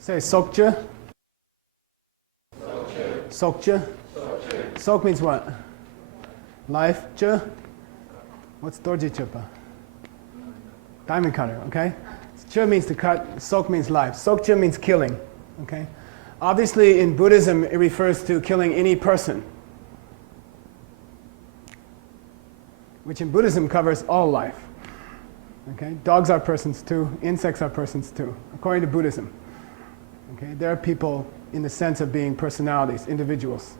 Say Sokje. Sokje. Sok means what? Life. Je. What's Dorji Chupa? Diamond cutter, okay? Je means to cut, Sok means life. Sokje means killing, okay? Obviously in Buddhism it refers to killing any person, which in Buddhism covers all life. Okay? Dogs are persons too, insects are persons too, according to Buddhism. Okay? There are people in the sense of being personalities, individuals,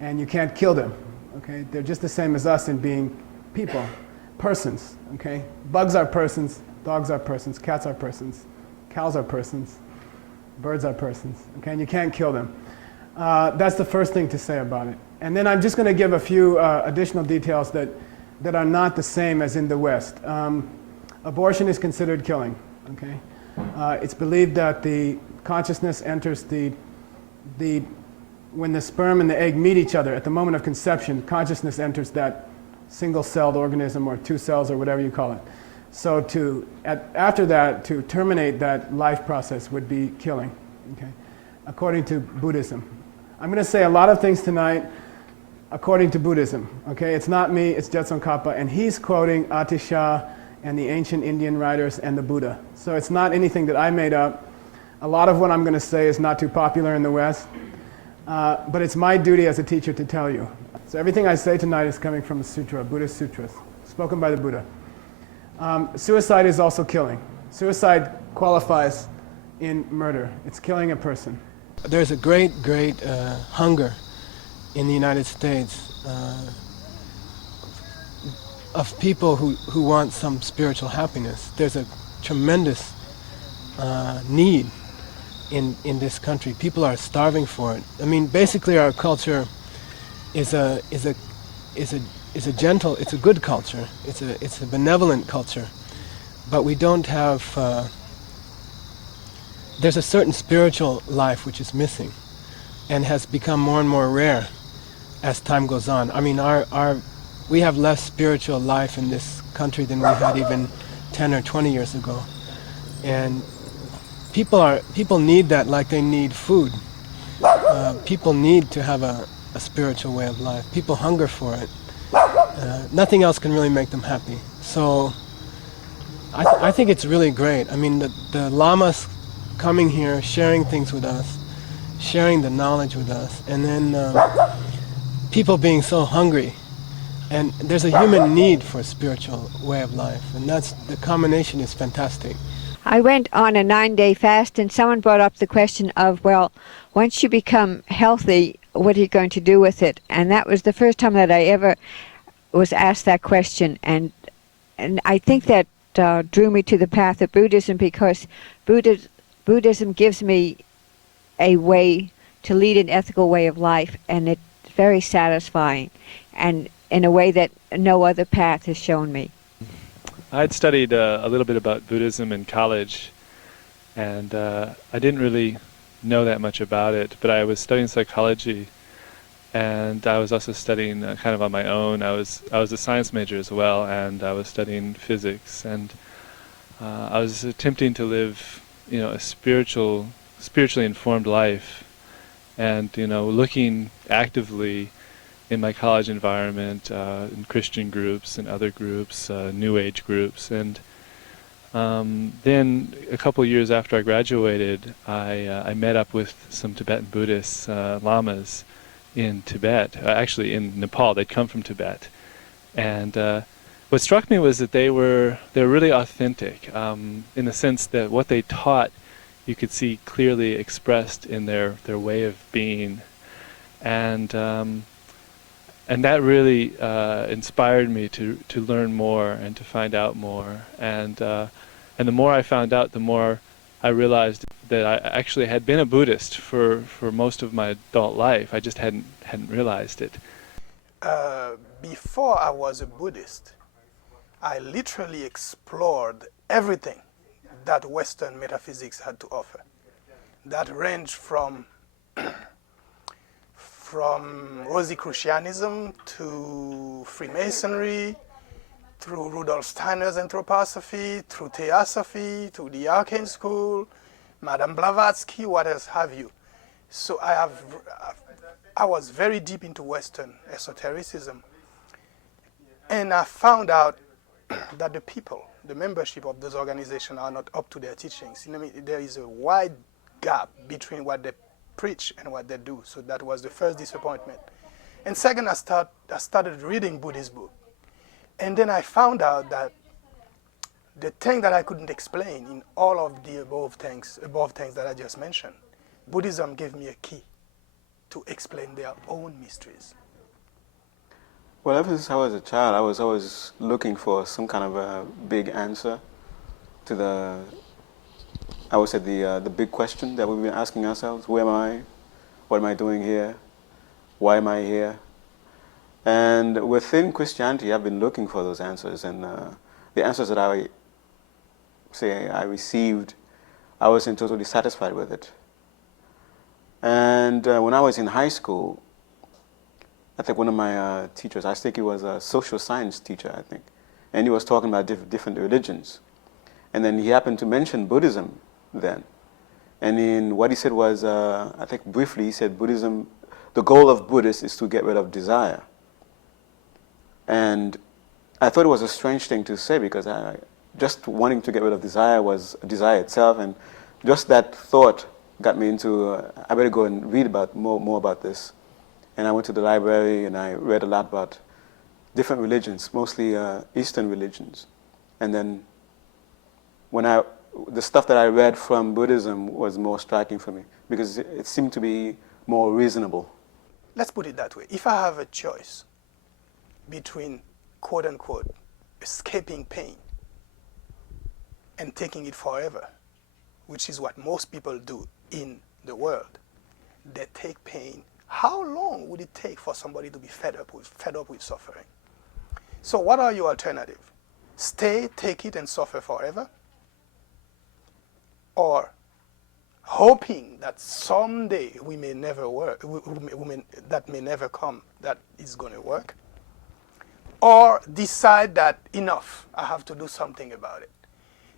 and you can't kill them. Okay? They're just the same as us in being people, persons. Okay? Bugs are persons, dogs are persons, cats are persons, cows are persons, birds are persons. Okay? And you can't kill them. That's the first thing to say about it. And then I'm just going to give a few additional details that are not the same as in the West. Abortion is considered killing. Okay? It's believed that the consciousness enters when the sperm and the egg meet each other, at the moment of conception, consciousness enters that single-celled organism or two cells or whatever you call it. So after that, to terminate that life process would be killing, okay? According to Buddhism. I'm going to say a lot of things tonight according to Buddhism, okay? It's not me, it's Jetson Kappa, and he's quoting Atisha and the ancient Indian writers and the Buddha. So it's not anything that I made up. A lot of what I'm going to say is not too popular in the West, but it's my duty as a teacher to tell you. So everything I say tonight is coming from a sutra, Buddhist sutras, spoken by the Buddha. Suicide is also killing. Suicide qualifies in murder. It's killing a person. There's a great hunger in the United States of people who want some spiritual happiness. There's a tremendous need in this country. People are starving for it. I mean, basically our culture is a gentle, it's a good culture. It's a benevolent culture, but we don't have. There's a certain spiritual life which is missing, and has become more and more rare as time goes on. I mean, we have less spiritual life in this country than we had even 10 or 20 years ago, and people need that like they need food. People need to have a spiritual way of life. People hunger for it. Nothing else can really make them happy. So I think it's really great. I mean, the lamas coming here, sharing things with us, sharing the knowledge with us, and then people being so hungry. And there's a human need for a spiritual way of life, and the combination is fantastic. I went on a 9-day fast, and someone brought up the question of, well, once you become healthy, what are you going to do with it? And that was the first time that I ever was asked that question, and I think that drew me to the path of Buddhism, because Buddhism gives me a way to lead an ethical way of life, and it's very satisfying, and in a way that no other path has shown me. I'd studied a little bit about Buddhism in college, and I didn't really know that much about it, but I was studying psychology, and I was also studying kind of on my own. I was a science major as well, and I was studying physics, and I was attempting to live, a spiritually informed life, and looking actively in my college environment, in Christian groups and other groups, New Age groups, and then a couple years after I graduated, I met up with some Tibetan Buddhist lamas in Tibet, actually in Nepal. They'd come from Tibet, and what struck me was that they were really authentic, in the sense that what they taught you could see clearly expressed in their way of being, and that really inspired me to learn more and to find out more, and the more I found out, the more I realized that I actually had been a Buddhist for most of my adult life. I just hadn't realized it. Before I was a Buddhist, I literally explored everything that Western metaphysics had to offer. That ranged from Rosicrucianism to Freemasonry, through Rudolf Steiner's anthroposophy, through Theosophy, to the Arcane School, Madame Blavatsky, what else have you. So I was very deep into Western esotericism. And I found out that the people, the membership of those organizations are not up to their teachings. You know, there is a wide gap between what they preach and what they do. So that was the first disappointment. And second, I started reading Buddhist books. And then I found out that the thing that I couldn't explain in all of the above things that I just mentioned, Buddhism gave me a key to explain their own mysteries. Well, ever since I was a child, I was always looking for some kind of a big answer to the big question that we've been asking ourselves. Who am I? What am I doing here? Why am I here? And within Christianity, I've been looking for those answers. And the answers that I received, I wasn't totally satisfied with it. And when I was in high school, I think one of my teachers, I think he was a social science teacher, I think, and he was talking about different religions. And then he happened to mention Buddhism then. And in what he said was, I think briefly, he said Buddhism, the goal of Buddhists is to get rid of desire. And I thought it was a strange thing to say because just wanting to get rid of desire was desire itself. And just that thought got me into, I better go and read more about this. And I went to the library and I read a lot about different religions, mostly Eastern religions. And then the stuff that I read from Buddhism was more striking for me because it seemed to be more reasonable. Let's put it that way. If I have a choice between, quote unquote, escaping pain and taking it forever, which is what most people do in the world, they take pain. How long would it take for somebody to be fed up with suffering? So what are your alternatives? Stay, take it, and suffer forever? Or hoping that someday we may never work, that may never come, that is going to work? Or decide that enough, I have to do something about it.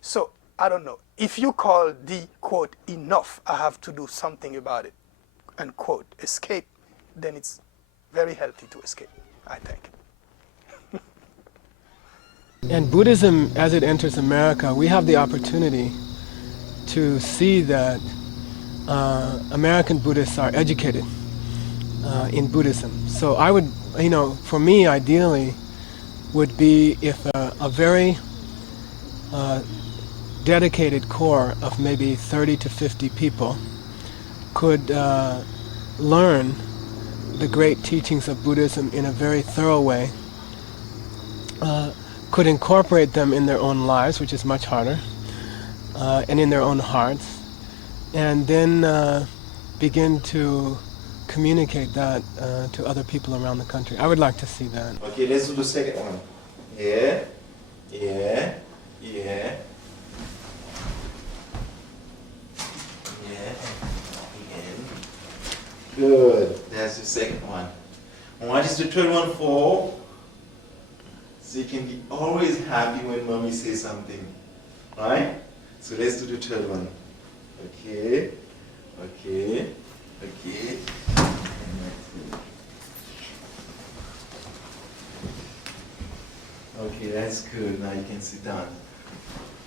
So, I don't know. If you call the, quote, enough, I have to do something about it, and quote, escape, then it's very healthy to escape, I think. And Buddhism, as it enters America, we have the opportunity to see that American Buddhists are educated in Buddhism. So I would, for me, ideally, would be if a very dedicated core of maybe 30 to 50 people could learn the great teachings of Buddhism in a very thorough way, could incorporate them in their own lives, which is much harder, and in their own hearts, and then begin to communicate that to other people around the country. I would like to see that. Okay, let's do the second one. Yeah, yeah, yeah. Good. That's the second one. And what is the third one for? So you can be always happy when mommy says something. Right? So let's do the third one. Okay. Okay. Okay. Okay, that's good. Now you can sit down.